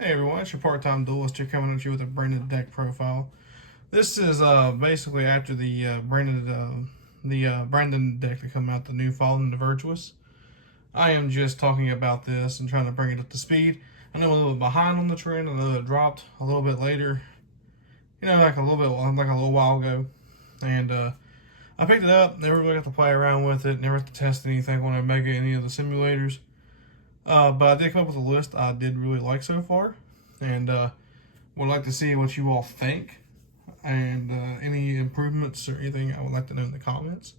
Hey everyone, it's your part-time duelist here coming at you with a branded deck profile. This is basically after the Brandon deck that come out, the new Fallen the Virtuous. I am just talking about this and trying to bring it up to speed. I know I'm a little bit behind on the trend. I know it dropped a little bit later, like a little while ago, and I picked it up. Never really got to play around with it. Never got to test anything when I mega any of the simulators. But I did come up with a list I did really like so far, and would like to see what you all think, and any improvements or anything I would like to know in the comments.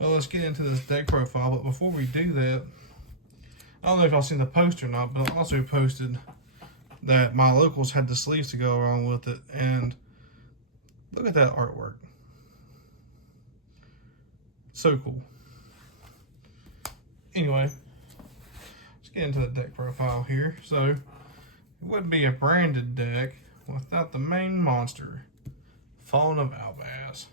Well, let's get into this deck profile, but before we do that, I don't know if y'all seen the post or not, but I also posted that my locals had the sleeves to go along with it, and look at that artwork. So cool. Anyway, get into the deck profile here. So it would be a branded deck without the main monster, Fallen of Albaz.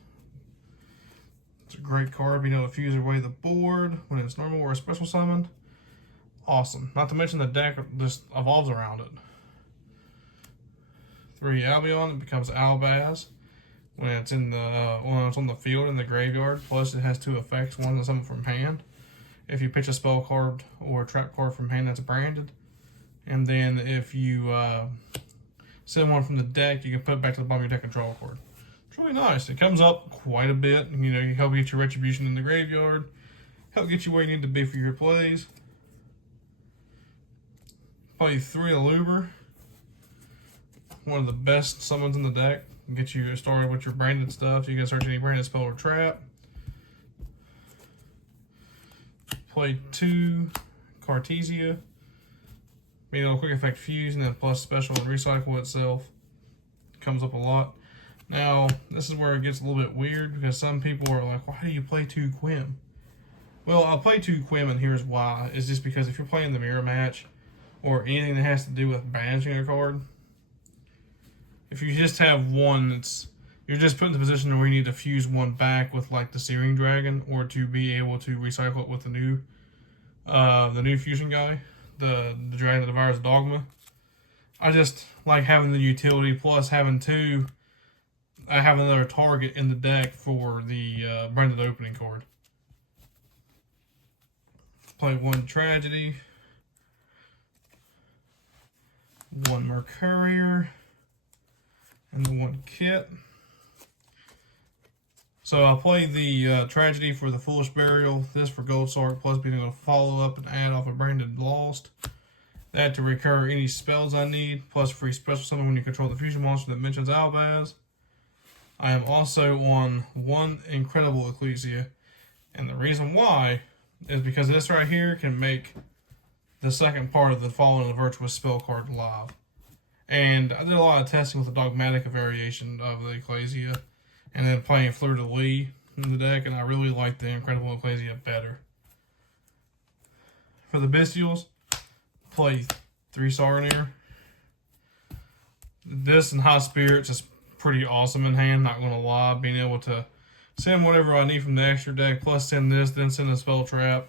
It's a great card, being able to fuse away the board when it's normal or a special summon. Awesome. Not to mention the deck just evolves around it. 3 Albion, it becomes Albaz when it's in the when it's on the field in the graveyard. Plus, it has 2 effects. One is something from hand. If you pitch a spell card or a trap card from hand, that's branded. And then if you send one from the deck, you can put it back to the bottom of your deck and draw a card. It's really nice. It comes up quite a bit. You help get your retribution in the graveyard, help get you where you need to be for your plays. Play 3 Aluber, one of the best summons in the deck. Get you started with your branded stuff. You can search any branded spell or trap. Play 2 Cartesia, being able to quick effect fuse, and then plus special and recycle itself. Comes up a lot. Now, this is where it gets a little bit weird, because some people are like, why do you play 2 Quim? Well, I'll play 2 Quim, and here's why. It's just because if you're playing the mirror match, or anything that has to do with banishing a card, if you just have one, you're just put in the position where you need to fuse one back with like the Searing Dragon, or to be able to recycle it with the new fusion guy, the Dragon that devours Dogma. I just like having the utility, plus having I have another target in the deck for the branded opening card. Play 1 Tragedy, 1 Mercurier, and the 1 Kit. So I'll play the Tragedy for the Foolish Burial, this for Gold Sark, plus being able to follow up and add off a branded Lost. That to recur any spells I need, plus free special summon when you control the fusion monster that mentions Albaz. I am also on 1 Incredible Ecclesia, and the reason why is because this right here can make the second part of the Fallen of the Virtuous spell card live. And I did a lot of testing with the Dogmatic variation of the Ecclesia, and then playing Fleur de Lis in the deck, and I really like the Incredible Ecclesia better. For the Bestials, play 3 Saronir. This and High Spirits is pretty awesome in hand, not going to lie. Being able to send whatever I need from the extra deck, plus send this, then send a spell trap.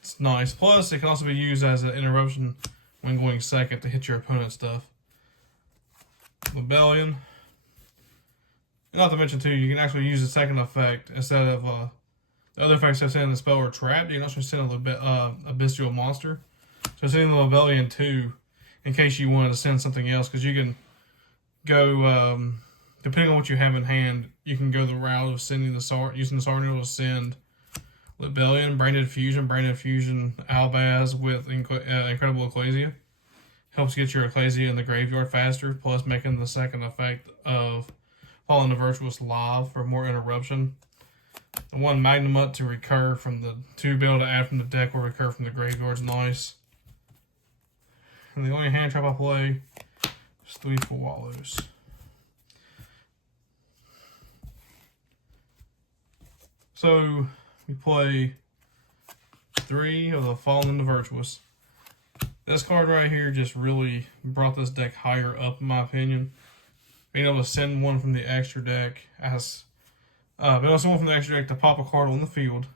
It's nice. Plus, it can also be used as an interruption when going second to hit your opponent's stuff. Rebellion. And not to mention, too, you can actually use the second effect instead of the other effects of sending a spell or trap. You can also send a bestial monster. So sending the Rebellion, too, in case you wanted to send something else, because you can go, depending on what you have in hand, you can go the route of sending using the Sarnil to send Rebellion, Branded Fusion, Albaz with Incredible Ecclesia. Helps get your Ecclesia in the graveyard faster, plus making the second effect of Fallen the Virtuous live for more interruption. The 1 Magnamut to recur from to be able to add from the deck or recur from the graveyard is nice. And the only hand trap I play is 3 Wallows. So we play 3 of the Fallen the Virtuous. This card right here just really brought this deck higher up, in my opinion. Being able to send one from the extra deck to pop a card on the field,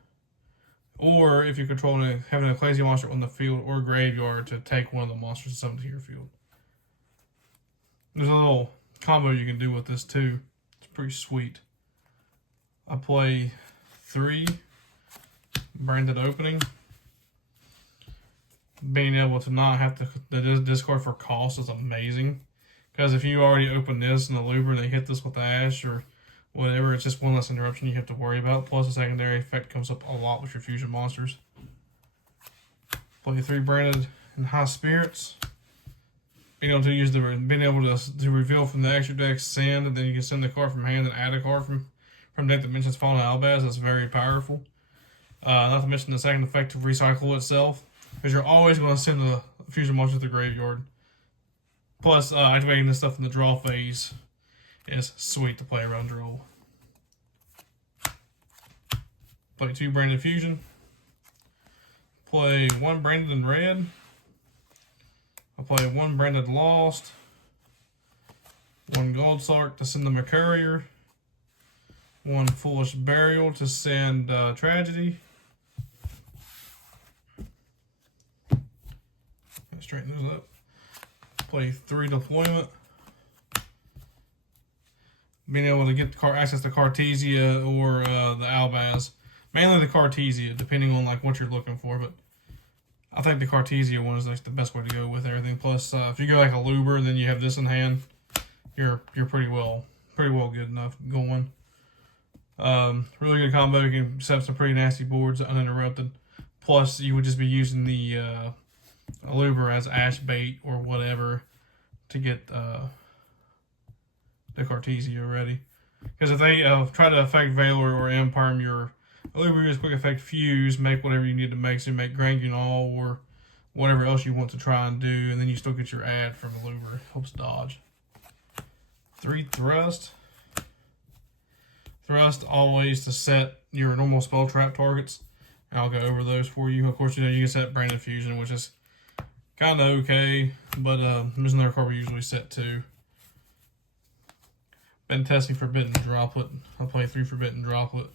or if you're controlling having an Ecclesia monster on the field or graveyard to take one of the monsters and summon to your field. there's a little combo you can do with this too. It's pretty sweet. I play 3 branded opening. Being able to not have to discard for cost is amazing. Because if you already open this in the Looper and they hit this with the Ash or whatever, it's just one less interruption you have to worry about. Plus the secondary effect comes up a lot with your fusion monsters. Play 3 branded and high spirits. Being able to reveal from the extra deck, send, and then you can send the card from hand and add a card from deck that mentions Fallen Albaz. That's very powerful. Not to mention the second effect to recycle itself, because you're always going to send the fusion monster to the graveyard. Plus, activating this stuff in the draw phase is sweet to play around draw. Play 2 branded fusion. Play 1 branded in red. I play 1 branded lost. 1 gold sark to send them a courier. 1 foolish burial to send tragedy. Straighten those up. Play 3 deployment. Being able to get access to Cartesia or the Albaz. Mainly the Cartesia, depending on like what you're looking for, but I think the Cartesia one is like the best way to go with everything. Plus, if you go like a Luber, then you have this in hand, you're pretty well good enough going. Really good combo. You can set up some pretty nasty boards uninterrupted. Plus, you would just be using the Luber as ash bait or whatever to get the Cartesia ready. Because if they try to affect Valor or Imperm, your Luber just quick effect fuse, make whatever you need to make, so you make Granguinol or whatever else you want to try and do, and then you still get your ad from the Luber. Helps dodge. 3 thrust. Thrust always to set your normal spell trap targets. And I'll go over those for you. Of course, you can set Branded Fusion, which is kind of okay, but there's another card we usually set to. Been testing Forbidden Droplet. I play 3 Forbidden Droplet.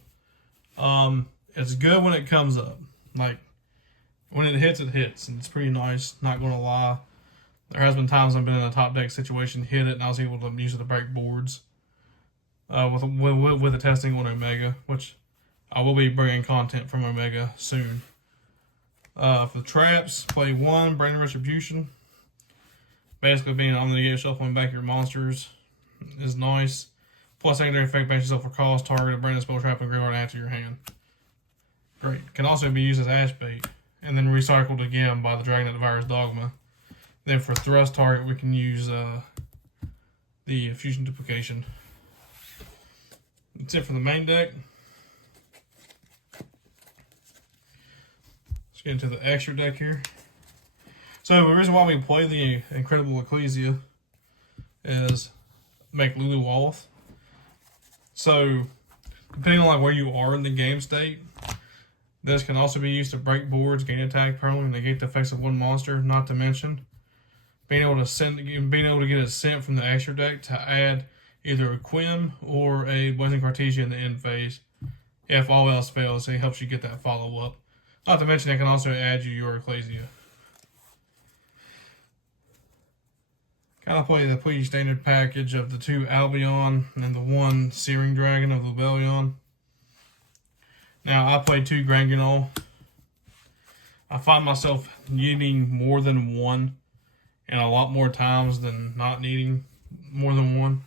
It's good when it comes up. Like, when it hits, and it's pretty nice, not gonna lie. There has been times I've been in a top deck situation, hit it, and I was able to use it to break boards. With the testing on Omega, which I will be bringing content from Omega soon. For the traps, play 1 Branded Retribution. Basically being I'm gonna get shuffling back your monsters is nice. Plus secondary effect bans yourself for cost, target a Branded spell trap and graveyard add to your hand. Great. Can also be used as ash bait and then recycled again by the Dragon that Devours Dogma. Then for thrust target we can use the fusion duplication. That's it for the main deck. Let's get into the extra deck here. So the reason why we play the Incredible Ecclesia is make Lulu Walleth. So depending on like where you are in the game state, this can also be used to break boards, gain attack, permanently negate the effects of one monster. Not to mention being able to get it sent from the extra deck to add either a Quim or a Blazing Cartesia in the end phase. If all else fails, it helps you get that follow-up. Not to mention it can also add you your Ecclesia. Kind of play the pretty standard package of the 2 Albion and the 1 Searing Dragon of Lubellion. Now, I play 2 Granguinol. I find myself needing more than 1 and a lot more times than not needing more than 1.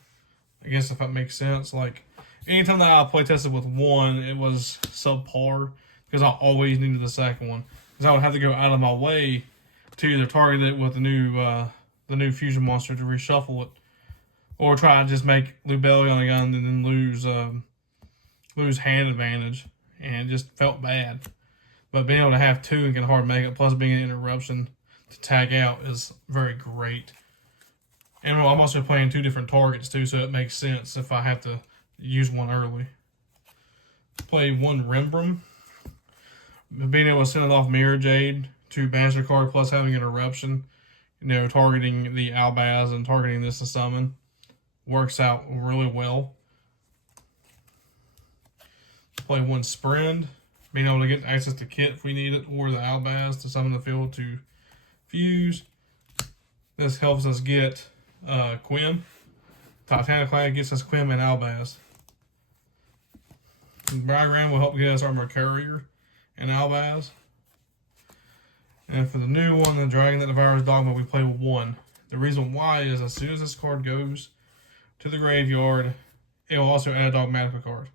I guess if that makes sense. Like, anytime that I play tested with 1, it was subpar because I always needed the second one. Because I would have to go out of my way to either target it with the new fusion monster to reshuffle it, or try to just make Lubellion again and then lose hand advantage, and it just felt bad. But being able to have 2 and get hard make it, plus being an interruption to tag out is very great. And I'm also playing 2 different targets too, so it makes sense if I have to use one early. Play 1 Rembram. Being able to send it off Mirror Jade to banish a card, plus having interruption, targeting the Albaz and targeting this to summon, works out really well. Play 1 Sprend. Being able to get access to Kit if we need it, or the Albaz to summon the field to fuse. This helps us get Quinn. Titaniclad gets us Quinn and Albaz. Brygran will help get us Armor Carrier and Albaz. And for the new one, the Dragon that Devours Dogma, we play 1. The reason why is as soon as this card goes to the graveyard, it will also add a Dogmatica card.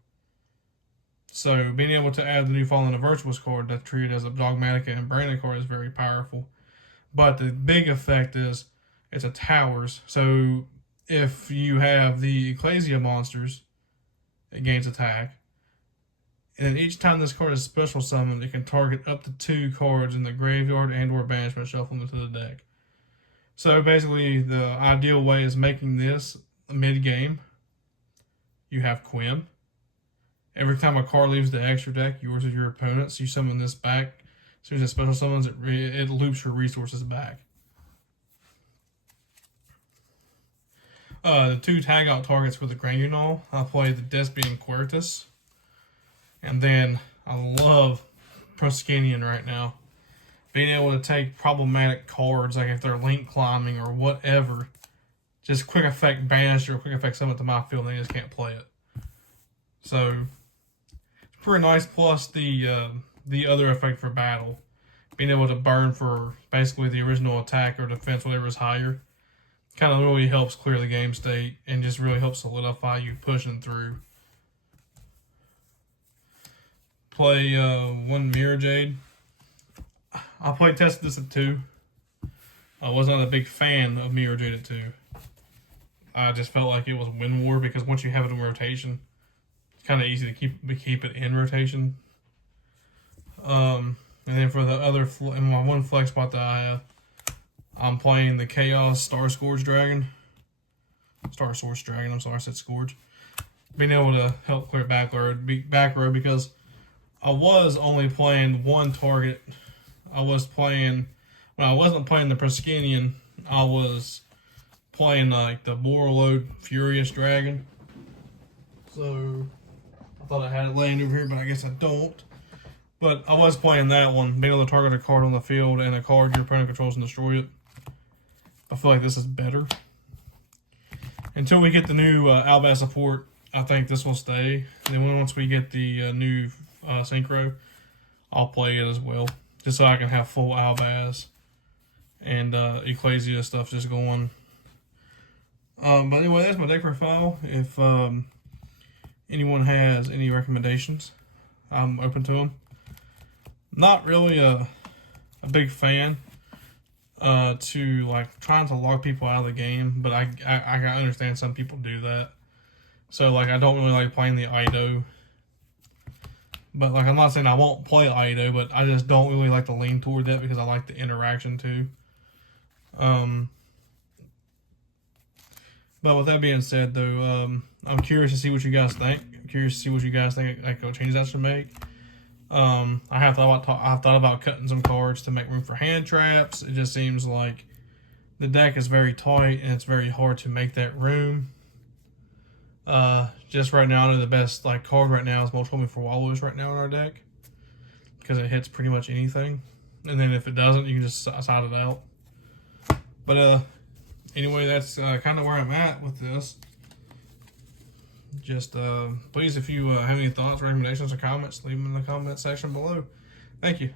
So being able to add the new Fallen of Virtuous card that's treated as a Dogmatica and Branded card is very powerful. But the big effect is it's a towers. So if you have the Ecclesia monsters, it gains attack. And each time this card is special summoned, it can target up to 2 cards in the graveyard and or banishment, shuffle them into the deck. So basically the ideal way is making this mid-game. You have Quinn. Every time a card leaves the extra deck, yours or your opponent's, you summon this back. As soon as it special summons, it loops your resources back. The 2 tag out targets for the Granule, I play the Despian Quertus. And then I love Proskinian right now. Being able to take problematic cards, like if they're link climbing or whatever, just quick effect banish or quick effect summon to my field and they just can't play it. So it's pretty nice. Plus the other effect for battle, being able to burn for basically the original attack or defense, whatever is higher, kind of really helps clear the game state and just really helps solidify you pushing through. Play 1 Mirror Jade. I tested this at 2. I was not a big fan of Mirror Jade at 2. I just felt like it was Wind War because once you have it in rotation, it's kind of easy to keep it in rotation. And then for the other, in my 1 flex spot that I have, I'm playing the Chaos Star Scourge Dragon. Star Source Dragon, I'm sorry, I said Scourge. Being able to help clear back row because I was only playing 1 target. When I wasn't playing the Proskinian, I was playing like the Borreload Furious Dragon. So I thought I had it laying over here, but I guess I don't. But I was playing that one, being able to target a card on the field and a card your opponent controls and destroy it. I feel like this is better. Until we get the new Albaz support, I think this will stay. And then once we get the new Synchro, I'll play it as well, just so I can have full Albaz and Ecclesia stuff just going. But anyway, that's my deck profile. If anyone has any recommendations, I'm open to them. Not really a big fan to like trying to lock people out of the game, but I understand some people do that. So like I don't really like playing the Ido. But like I'm not saying I won't play Ido, but I just don't really like to lean toward that because I like the interaction too. But with that being said though, I'm curious to see what you guys think. I'm curious to see what you guys think like what changes I should make. I've thought about cutting some cards to make room for hand traps. It just seems like the deck is very tight and it's very hard to make that room. Just right now, I know the best like card right now is Mulch Homing for Wallows right now in our deck because it hits pretty much anything, and then if it doesn't, you can just side it out. But anyway, that's kind of where I'm at with this. Just please, if you have any thoughts, recommendations, or comments, leave them in the comment section below. Thank you.